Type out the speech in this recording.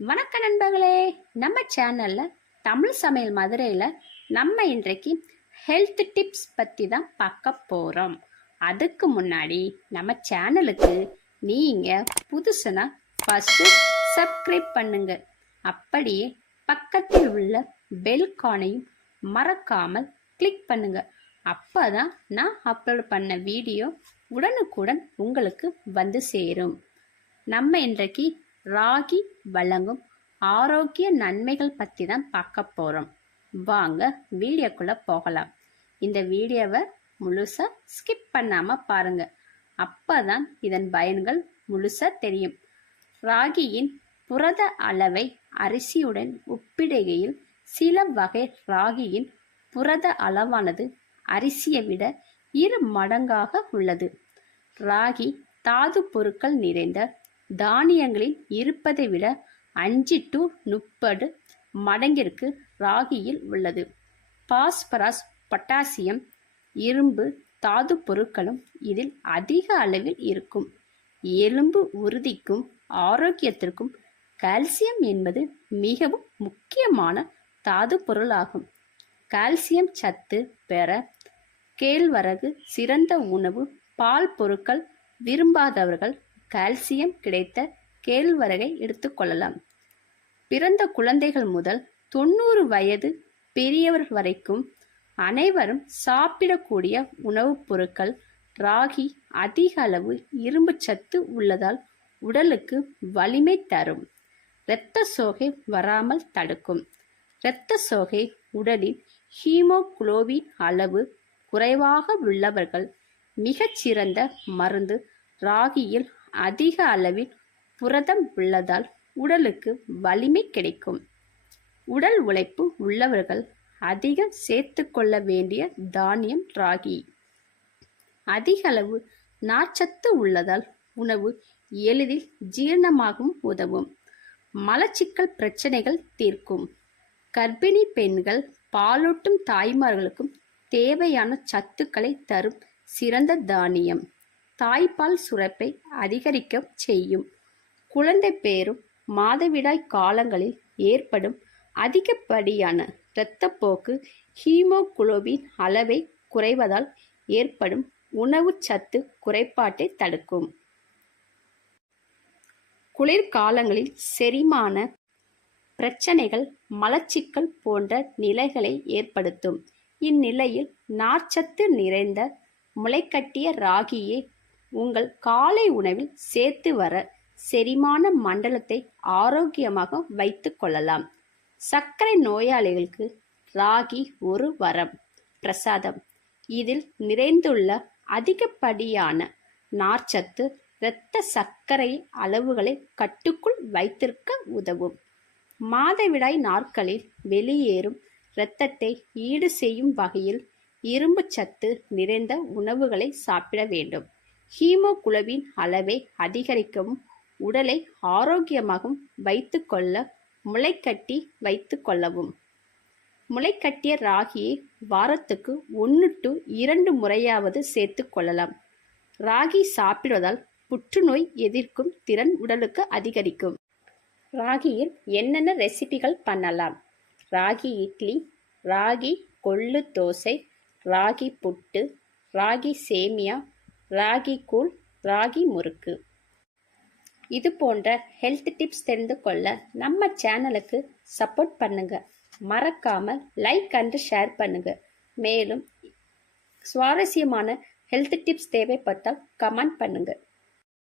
வணக்க நண்பர்களே, நம்ம சேனல்ல தமிழ் சமையல் மதுரையில் நம்ம இன்றைக்கு ஹெல்த் டிப்ஸ் பற்றி தான் பார்க்க போகிறோம். அதுக்கு முன்னாடி நம்ம சேனலுக்கு நீங்கள் புதுசுனா ஃபஸ்ட்டு சப்ஸ்கிரைப் பண்ணுங்க. அப்படியே பக்கத்தில் உள்ள பெல் கானையும் மறக்காமல் கிளிக் பண்ணுங்க. அப்போ தான் நான் அப்லோட் பண்ண வீடியோ உடனுக்குடன் உங்களுக்கு வந்து சேரும். நம்ம இன்றைக்கு ராகி வழங்கும் ஆரோக்கிய நன்மைகள் பற்றி தான் பார்க்க போகிறோம். வாங்க வீடியோக்குள்ளே போகலாம். இந்த வீடியோவை முழுசாக ஸ்கிப் பண்ணாமல் பாருங்கள். அப்போ தான் இதன் பயன்கள் முழுசாக தெரியும். ராகியின் புரத அளவை அரிசியுடன் ஒப்பிடுகையில் சில வகை ராகியின் புரத அளவானது அரிசியை விட 2 மடங்காக உள்ளது. ராகி தாது பொருட்கள் நிறைந்த தானியங்களில் இருப்பதை விட 5 to 30 மடங்கிற்கு ராகியில் உள்ளது. பாஸ்பரஸ், பொட்டாசியம், இரும்பு தாது பொருட்களும் இதில் அதிக அளவில் இருக்கும். எலும்பு உறுதிக்கும் ஆரோக்கியத்திற்கும் கால்சியம் என்பது மிகவும் முக்கியமான தாது பொருளாகும். கால்சியம் சத்து பெற கேழ்வரகு சிறந்த உணவு. பால் பொருட்கள் விரும்பாதவர்கள் கால்சியம் கிடைத்த கேழ்வரகை எடுத்துக்கொள்ளலாம். பிறந்த குழந்தைகள் முதல் 90 வயது பெரியவர் வரைக்கும் அனைவரும் சாப்பிடக்கூடிய உணவுப் பொருட்கள். ராகி அதிக அளவு இரும்பு சத்து உள்ளதால் உடலுக்கு வலிமை தரும். இரத்த சோகை வராமல் தடுக்கும். இரத்த சோகை உடலில் ஹீமோகுளோபின் அளவு குறைவாக உள்ளவர்கள் மிகச்சிறந்த மருந்து. ராகியில் அதிக அளவில் புரதம் உள்ளதால் உடலுக்கு வலிமை கிடைக்கும். உடல் உழைப்பு உள்ளவர்கள் அதிகம் சேர்த்து கொள்ள வேண்டிய தானியம் ராகி. அதிக அளவு நார்ச்சத்து உள்ளதால் உணவு எளிதில் ஜீரணமாகவும் உதவும். மலச்சிக்கல் பிரச்சனைகள் தீர்க்கும். கர்ப்பிணி பெண்கள், பாலூட்டும் தாய்மார்களுக்கும் தேவையான சத்துக்களை தரும் சிறந்த தானியம். தாய்ப்பால் சுரப்பை அதிகரிக்க செய்யும். குழந்தை பேறும் மாதவிடாய் காலங்களில் ஏற்படும் அதிகப்படியான இரத்தப்போக்கு ஹீமோகுளோபின் அளவை குறைவதால் ஏற்படும் உணவு சத்து குறைபாட்டை தடுக்கும். குளிர்காலங்களில் செரிமான பிரச்சனைகள், மலச்சிக்கல் போன்ற நிலைகளை ஏற்படுத்தும். இந்நிலையில் நார்ச்சத்து நிறைந்த முளைக்கட்டிய ராகியை உங்கள் காலை உணவில் சேர்த்து வர செரிமான மண்டலத்தை ஆரோக்கியமாக வைத்து கொள்ளலாம். சர்க்கரை நோயாளிகளுக்கு ராகி ஒரு வரம் பிரசாதம். இதில் நிறைந்துள்ள அதிகப்படியான நார்ச்சத்து இரத்த சர்க்கரை அளவுகளை கட்டுக்குள் வைத்திருக்க உதவும். மாதவிடாய் நாட்களில் வெளியேறும் இரத்தத்தை ஈடு செய்யும் வகையில் இரும்பு சத்து நிறைந்த உணவுகளை சாப்பிட வேண்டும். ஹீமோகுளோபின் அளவை அதிகரிக்கவும் உடலை ஆரோக்கியமாகவும் வைத்து கொள்ள முளைக்கட்டி வைத்து கொள்ளவும். முளைக்கட்டிய ராகியை வாரத்துக்கு 1 to 2 முறையாவது சேர்த்து கொள்ளலாம். ராகி சாப்பிடுவதால் புற்றுநோய் எதிர்க்கும் திறன் உடலுக்கு அதிகரிக்கும். ராகியில் என்னென்ன ரெசிபிகள் பண்ணலாம்? ராகி இட்லி, ராகி கொள்ளு தோசை, ராகி புட்டு, ராகி சேமியா, ராகி கூழ், ராகி முறுக்கு. இது போன்ற ஹெல்த் டிப்ஸ் தெரிந்து கொள்ள நம்ம சேனலுக்கு சப்போர்ட் பண்ணுங்க. மறக்காம லைக் அண்ட் ஷேர் பண்ணுங்க. மேலும் சுவாரஸ்யமான ஹெல்த் டிப்ஸ் தேவைப்பட்டால் கமெண்ட் பண்ணுங்க.